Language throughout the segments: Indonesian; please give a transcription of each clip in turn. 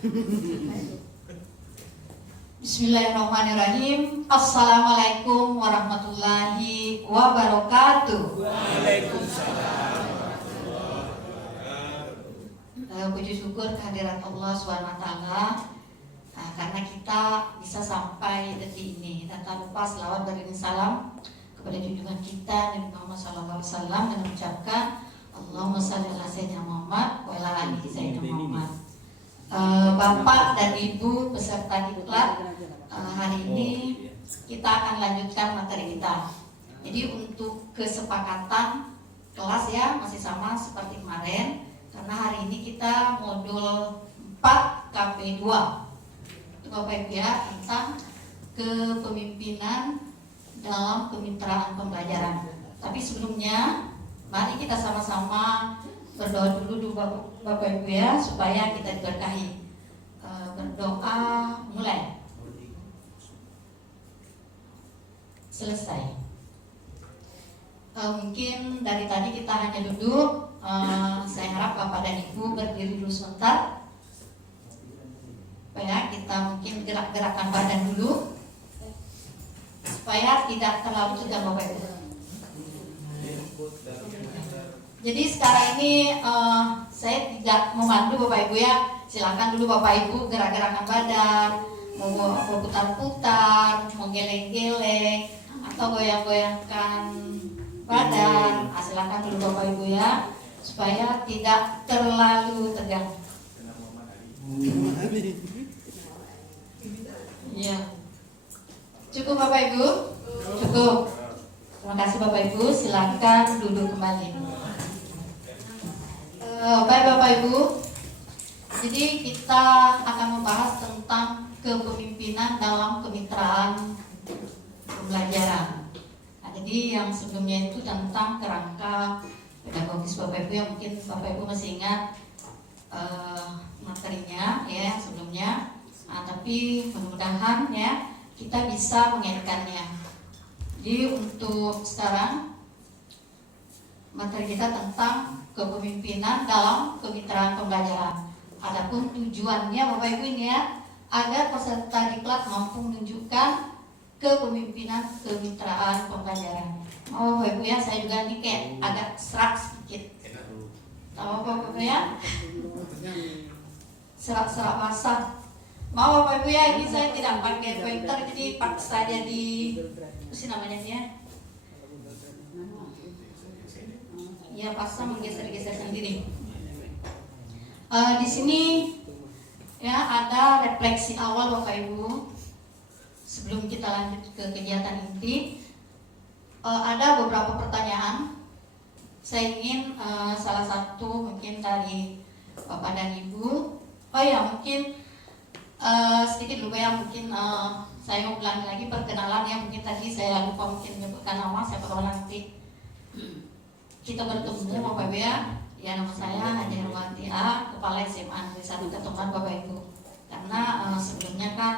Bismillahirrahmanirrahim. Assalamualaikum warahmatullahi wabarakatuh. Waalaikumsalam. Puji syukur kehadirat Allah SWT, karena kita bisa sampai detik ini. Dan tak lupa selawat beriring salam kepada junjungan kita Nabi Muhammad SAW dengan mengucapkan Allahumma shalli ala sayyidina Muhammad wa ala ali sayyidina Muhammad. Bapak dan Ibu peserta diklat, hari ini kita akan lanjutkan materi kita. Jadi untuk kesepakatan kelas ya masih sama seperti kemarin, karena hari ini kita modul 4 KP2 itu Bapak Ibu ya, tentang kepemimpinan dalam kemitraan pembelajaran. Tapi sebelumnya mari kita sama-sama berdoa dulu Bapak Ibu ya, supaya kita diberkahi. Berdoa mulai. Selesai. Mungkin dari tadi kita hanya duduk. Saya harap Bapak dan Ibu berdiri dulu sebentar, supaya kita mungkin gerak-gerakan badan dulu, supaya tidak terlalu tegang Bapak Ibu. Jadi sekarang ini saya tidak memandu Bapak Ibu ya. Silakan dulu Bapak Ibu gerak-gerakan badan, mau putar-putar, mau geleng-geleng, atau goyang-goyangkan badan. Silakan dulu Bapak Ibu ya, supaya tidak terlalu tegang. Iya. Cukup Bapak Ibu? Cukup. Terima kasih Bapak Ibu. Silakan duduk kembali. Baik Bapak Ibu, jadi kita akan membahas tentang kepemimpinan dalam kemitraan pembelajaran. Nah, jadi yang sebelumnya itu tentang kerangka pedagogis Bapak Ibu, yang mungkin Bapak Ibu masih ingat materinya ya sebelumnya. Nah, tapi mudah-mudahan ya kita bisa mengaitkannya. Jadi untuk sekarang materi kita tentang kepemimpinan dalam kemitraan pembelajaran. Adapun tujuannya Bapak Ibu ini ya, agar peserta diklat mampu menunjukkan kepemimpinan kemitraan pembelajaran. Oh Bapak Ibu ya, saya juga ini kayak agak serak sedikit. Tahu Bapak Ibu ya? Serak-serak basah. Mau Bapak Ibu ya, ini saya tidak pakai pointer, jadi paksa saja di apa sih namanya ya? Ya paksa menggeser-geser sendiri. Di sini ya ada refleksi awal Bapak Ibu sebelum kita lanjut ke kegiatan inti. Ada beberapa pertanyaan. Saya ingin salah satu mungkin dari Bapak dan Ibu. Oh ya mungkin sedikit dulu ya, mungkin saya mau ulangi lagi perkenalan ya, mungkin tadi saya lupa mungkin menyebutkan nama. Saya perlu nanti kita bertemu Bapak Ibu ya. Ya, nama saya Haji Herwanti A, Kepala SMA Negeri 1 Ketuman Bapak Ibu. Karena sebelumnya kan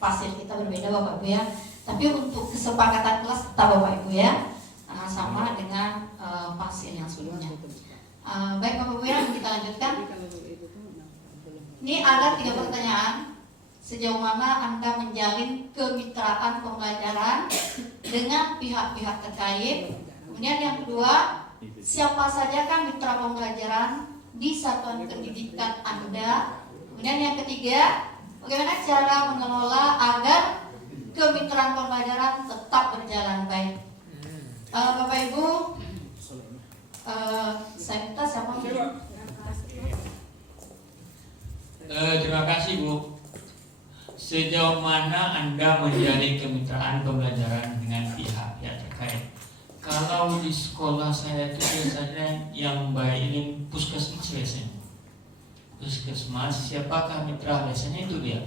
fasil kita berbeda Bapak Ibu ya. Tapi untuk kesepakatan kelas tetap Bapak Ibu ya, sama dengan fasil yang sebelumnya. Baik Bapak Ibu ya, kita lanjutkan. Ini ada 3 pertanyaan. Sejauh mana Anda menjalin kemitraan pembelajaran dengan pihak-pihak terkait? Kemudian yang kedua, siapa saja kan mitra pembelajaran di satuan pendidikan Anda? Kemudian yang ketiga, bagaimana cara mengelola agar kemitraan pembelajaran tetap berjalan baik? Bapak Ibu, saya minta siapa? Terima kasih Bu. Sejauh mana Anda menjalin kemitraan pembelajaran dengan pihak-pihak terkait? Kalau di sekolah saya itu biasanya yang baik ini puskesmas biasanya. Puskesmas, siapakah mitra biasanya itu dia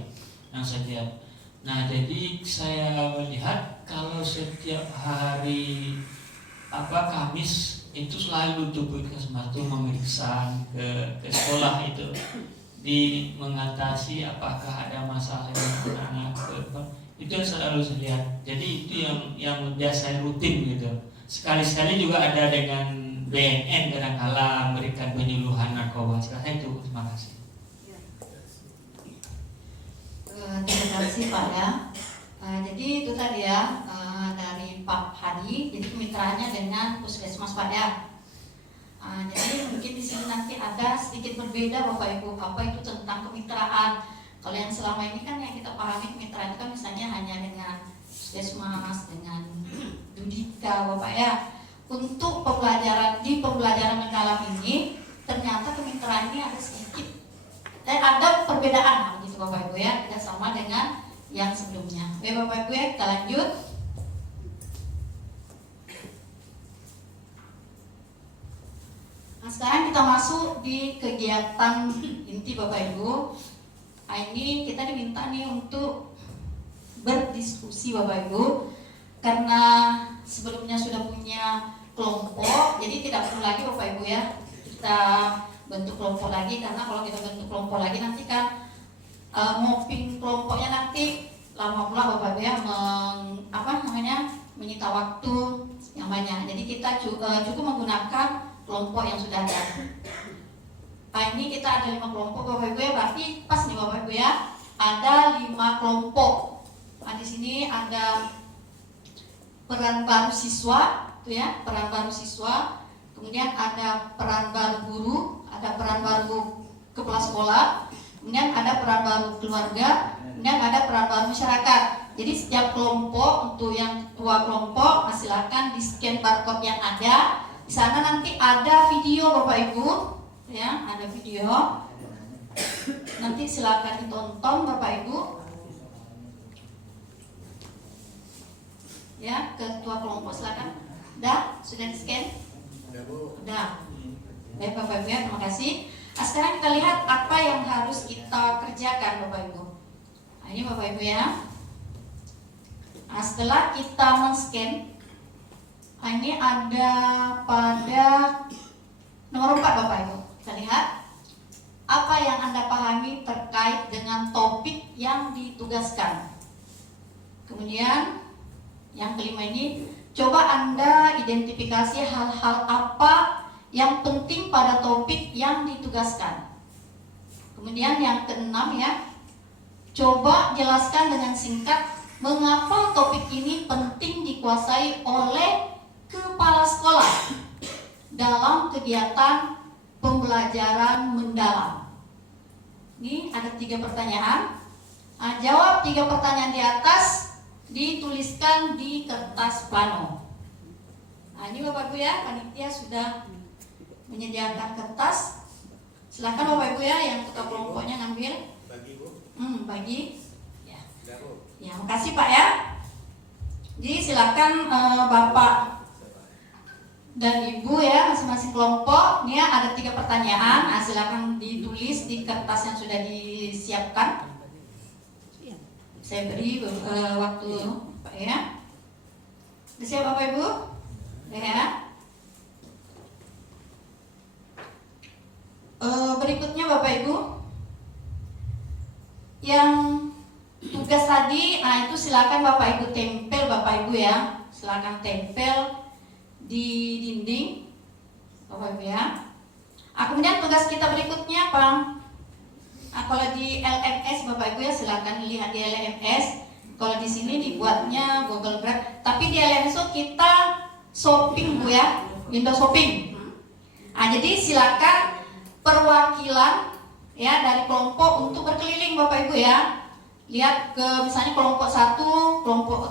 yang saya lihat. Nah jadi saya melihat kalau setiap hari Kamis itu selalu tuh puskesmas itu memeriksa ke sekolah itu, di mengatasi apakah ada masalah dengan anak itu yang selalu saya lihat. Jadi itu yang biasa rutin gitu. Sekali-sekali juga ada dengan BNN kadang-kala memberikan penyuluhan narkoba. Silahkan itu, terima kasih. Ya, kasih Pak ya. Jadi itu tadi ya dari Pak Hadi. Jadi kemitraannya dengan Puskesmas Pak ya. Jadi mungkin di sini nanti ada sedikit berbeda Bapak Ibu. Apa itu tentang kemitraan? Kalau yang selama ini kan yang kita pahami kemitraan itu kan misalnya hanya dengan Puskesmas, dengan Dudika Bapak ya. Untuk pembelajaran di pembelajaran mendalam ini ternyata kemitraan ini ada sedikit dan ada perbedaan begitu Bapak Ibu ya, tidak sama dengan yang sebelumnya. Oke Bapak Ibu ya, kita lanjut. Nah, sekarang kita masuk di kegiatan inti Bapak Ibu. Nah, ini kita diminta nih untuk berdiskusi Bapak Ibu, karena sebelumnya sudah punya kelompok, jadi tidak perlu lagi Bapak Ibu ya kita bentuk kelompok lagi, karena kalau kita bentuk kelompok lagi nanti kan mapping kelompoknya nanti lama pula Bapak Ibu ya menyita waktu yang banyak. Jadi kita cukup menggunakan kelompok yang sudah ada. Nah, ini kita ada 5 kelompok Bapak Ibu ya, berarti pas nih Bapak Ibu ya, ada 5 kelompok. Nah, di sini ada peran baru siswa, tuh ya, peran baru siswa. Kemudian ada peran baru guru, ada peran baru kepala sekolah, kemudian ada peran baru keluarga, kemudian ada peran baru masyarakat. Jadi setiap kelompok, untuk yang ketua kelompok, silakan di scan barcode yang ada. Di sana nanti ada video Bapak Ibu, ya, ada video. Nanti silakan ditonton Bapak Ibu. Ya, ketua kelompok silakan. Sudah di scan? Sudah. Baik Bapak Ibu ya, terima kasih. Nah, sekarang kita lihat apa yang harus kita kerjakan Bapak Ibu. Nah, ini Bapak Ibu ya. Nah, setelah kita men-scan, nah, ini ada pada nomor 4 Bapak Ibu. Kita lihat apa yang Anda pahami terkait dengan topik yang ditugaskan. Kemudian yang kelima ini, coba Anda identifikasi hal-hal apa yang penting pada topik yang ditugaskan. Kemudian yang keenam ya, coba jelaskan dengan singkat mengapa topik ini penting dikuasai oleh kepala sekolah dalam kegiatan pembelajaran mendalam. Ini ada 3 pertanyaan. Nah, jawab 3 pertanyaan di atas, dituliskan di kertas plano. Nah, ini Bapak Ibu ya, panitia sudah menyediakan kertas. Silakan Bapak Ibu ya, yang ketua kelompoknya ngambil. Bagi Bu. Bagi. Ya. Bu. Ya, makasih Pak ya. Jadi silakan Bapak dan Ibu ya, masing-masing kelompok. Ini ya, ada 3 pertanyaan. Nah, silakan ditulis di kertas yang sudah disiapkan. Saya beri waktu Pak ya. Sudah siap Bapak Ibu? Ya. Berikutnya Bapak Ibu, yang tugas tadi, nah itu silakan Bapak Ibu tempel Bapak Ibu ya, silakan tempel di dinding Bapak Ibu ya. Kemudian tugas kita berikutnya apa? Nah, kalau di LMS Bapak Ibu ya, silakan lihat di LMS. Kalau di sini dibuatnya Google Drive, tapi di LMS kita shopping Bu ya, window shopping. Nah, jadi silakan perwakilan ya dari kelompok untuk berkeliling Bapak Ibu ya. Lihat ke misalnya kelompok 1,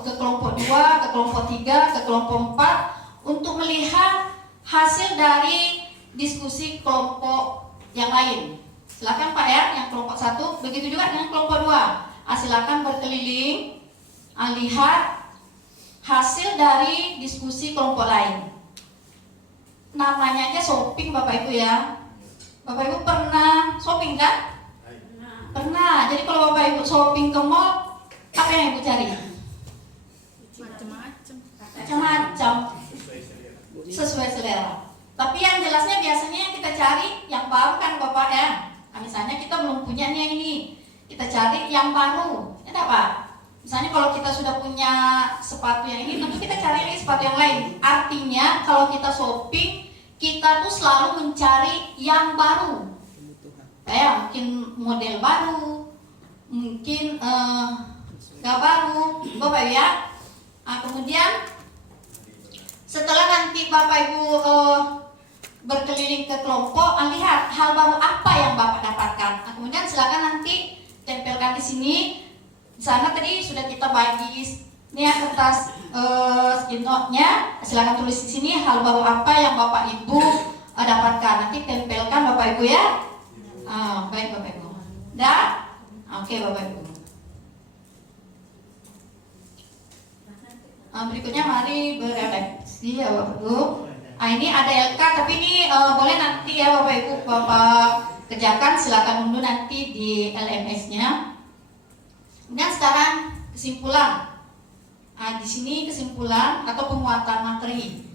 ke kelompok 2, ke kelompok 3, ke kelompok 4 untuk melihat hasil dari diskusi kelompok yang lain. Silakan Pak ya, yang kelompok 1, begitu juga dengan kelompok 2. Silakan berkeliling, lihat hasil dari diskusi kelompok lain. Namanya aja shopping Bapak Ibu ya. Bapak Ibu pernah shopping kan? Pernah. Jadi kalau Bapak Ibu shopping ke mall, apa yang Ibu cari? Macam-macam. Sesuai selera. Tapi yang jelasnya biasanya yang kita cari yang baru kan Bapak ya. Nah, misalnya kita belum punya nih yang ini, kita cari yang baru. Ya Pak. Misalnya kalau kita sudah punya sepatu yang ini, tentu kita cari lagi sepatu yang lain. Artinya kalau kita shopping, kita tuh selalu mencari yang baru. Kayak mungkin model baru, mungkin nggak baru, Bapak Ibu ya. Nah, kemudian setelah nanti Bapak Ibu berkeliling ke kelompok, lihat hal baru apa yang Bapak dapatkan. Nah, kemudian silakan nanti tempelkan di sini. Di sana tadi sudah kita bagi ini ya, kertas skin note-nya. Silakan tulis di sini hal baru apa yang Bapak Ibu dapatkan. Nanti tempelkan Bapak Ibu ya. Baik Bapak Ibu. Dah? Oke Bapak Ibu. Berikutnya mari berefleksi ya Bapak Ibu. Ini ada LK, tapi ini boleh nanti ya Bapak Ibu Bapak kerjakan. Silakan unduh nanti di LMS-nya. Kemudian sekarang kesimpulan. Di sini kesimpulan atau penguatan materi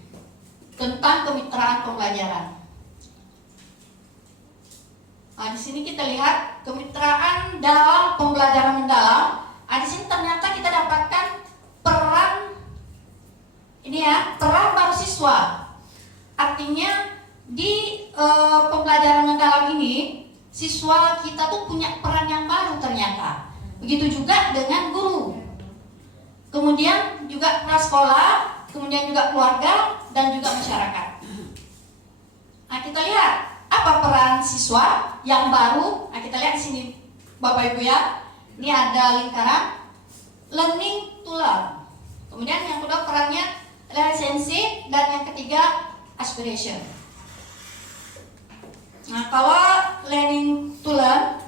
tentang kemitraan pembelajaran. Di sini kita lihat kemitraan dalam pembelajaran mendalam. Di sini ternyata kita dapatkan peran ini ya, peran baru siswa. Artinya di pembelajaran mendalam ini siswa kita tuh punya peran yang baru ternyata. Begitu juga dengan guru. Kemudian juga prasekolah, kemudian juga keluarga dan juga masyarakat. Kita lihat apa peran siswa yang baru. Kita lihat di sini Bapak Ibu ya. Ini ada lingkaran learning to learn. Kemudian yang kedua perannya resensi dan yang ketiga aspiration. Kalau learning to learn,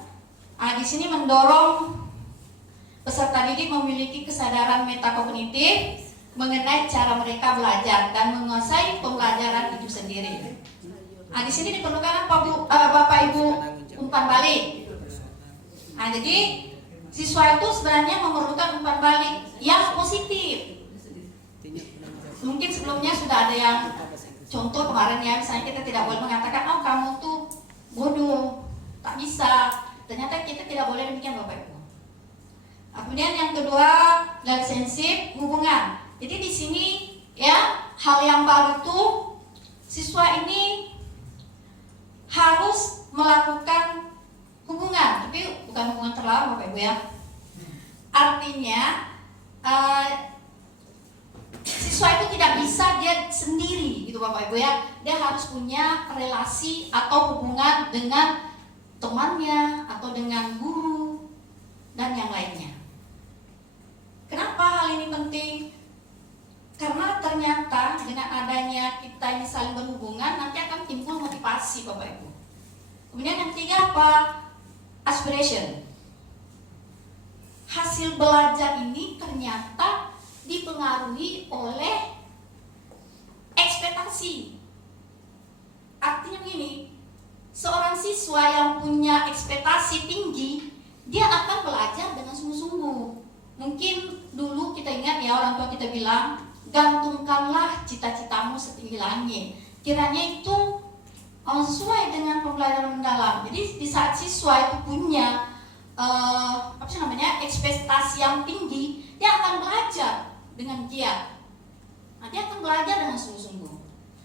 di sini mendorong peserta didik memiliki kesadaran metakognitif mengenai cara mereka belajar dan menguasai pembelajaran itu sendiri. Di sini diperlukan Bapak Ibu umpan balik. Jadi siswa itu sebenarnya memerlukan umpan balik yang positif. Mungkin sebelumnya sudah ada yang contoh kemarin ya, misalnya kita tidak boleh mengatakan oh kamu tuh bodoh, tak bisa. Ternyata kita tidak boleh demikian Bapak Ibu. Kemudian yang kedua relationship hubungan. Jadi di sini ya hal yang baru itu siswa ini harus melakukan hubungan, tapi bukan hubungan terlarang Bapak Ibu ya. Artinya siswa itu tidak bisa dia sendiri gitu Bapak Ibu ya. Dia harus punya relasi atau hubungan dengan temannya atau dengan guru dan yang lainnya. Kenapa hal ini penting? Karena ternyata dengan adanya kita ini saling berhubungan nanti akan timbul motivasi Bapak Ibu. Kemudian yang ketiga apa? Aspiration. Hasil belajar ini ternyata dipengaruhi oleh ekspektasi. Artinya begini, seorang siswa yang punya ekspektasi tinggi, dia akan belajar dengan sungguh-sungguh. Mungkin dulu kita ingat ya orang tua kita bilang, gantungkanlah cita-citamu setinggi langit. Kiranya itu sesuai dengan pembelajaran mendalam. Jadi di saat siswa itu punya ekspektasi yang tinggi, dia akan belajar dengan giat. Dia akan belajar dengan sungguh-sungguh.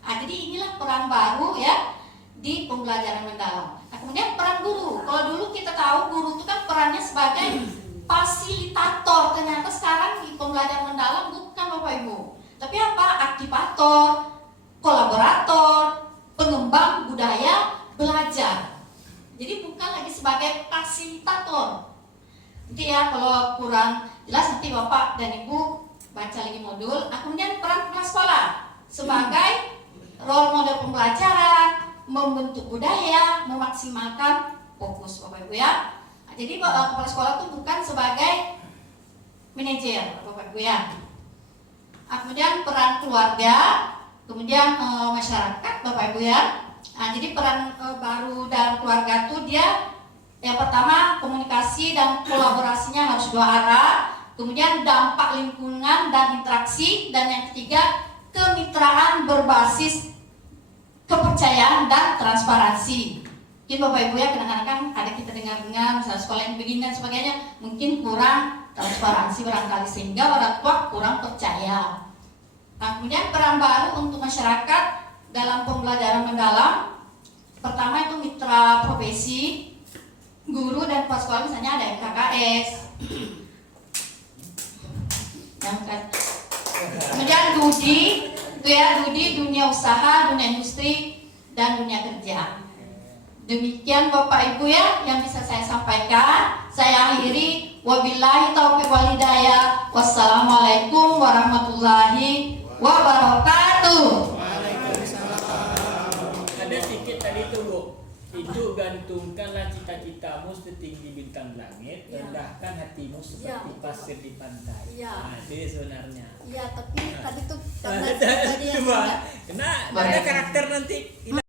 Jadi inilah peran baru ya di pembelajaran mendalam. Kemudian peran guru. Kalau dulu kita tahu guru itu kan perannya sebagai fasilitator. Ternyata sekarang di pembelajaran mendalam bukan Bapak Ibu, tapi apa? Aktivator, kolaborator, pengembang budaya belajar. Jadi bukan lagi sebagai fasilitator. Nanti ya kalau kurang jelas nanti Bapak dan Ibu baca lagi modul. Kemudian peran kepala sekolah sebagai role model pembelajaran, membentuk budaya, memaksimalkan fokus Bapak Ibu ya. Jadi kepala sekolah itu bukan sebagai manajer Bapak Ibu ya. Kemudian peran keluarga, kemudian masyarakat Bapak Ibu ya. Jadi peran baru dalam keluarga itu dia yang pertama komunikasi dan kolaborasinya harus dua arah. Kemudian dampak lingkungan dan interaksi, dan yang ketiga kemitraan berbasis kepercayaan dan transparansi. Mungkin Bapak Ibu ya kadang-kadang kan ada kita dengar-dengar misalnya sekolah yang begini dan sebagainya mungkin kurang transparansi barangkali sehingga orang tua kurang percaya. Kemudian peran baru untuk masyarakat dalam pembelajaran mendalam, pertama itu mitra profesi, guru dan kepala sekolah misalnya ada KKS. Kemudian Dudi, itu ya, Dudi dunia usaha, dunia industri, dan dunia kerja. Demikian Bapak Ibu ya yang bisa saya sampaikan. Saya akhiri, wabillahi taufiq wal hidayah. Wassalamualaikum warahmatullahi wabarakatuh. Ada sedikit tadi tuh Bu, itu gantungkanlah cita-citamu setinggi bintang langit, rendahkan hatimu seperti pasir di pantai. Nah, itu sebenarnya. Iya, tapi tadi tuh karena tadi yang Kena ada karakter nanti kita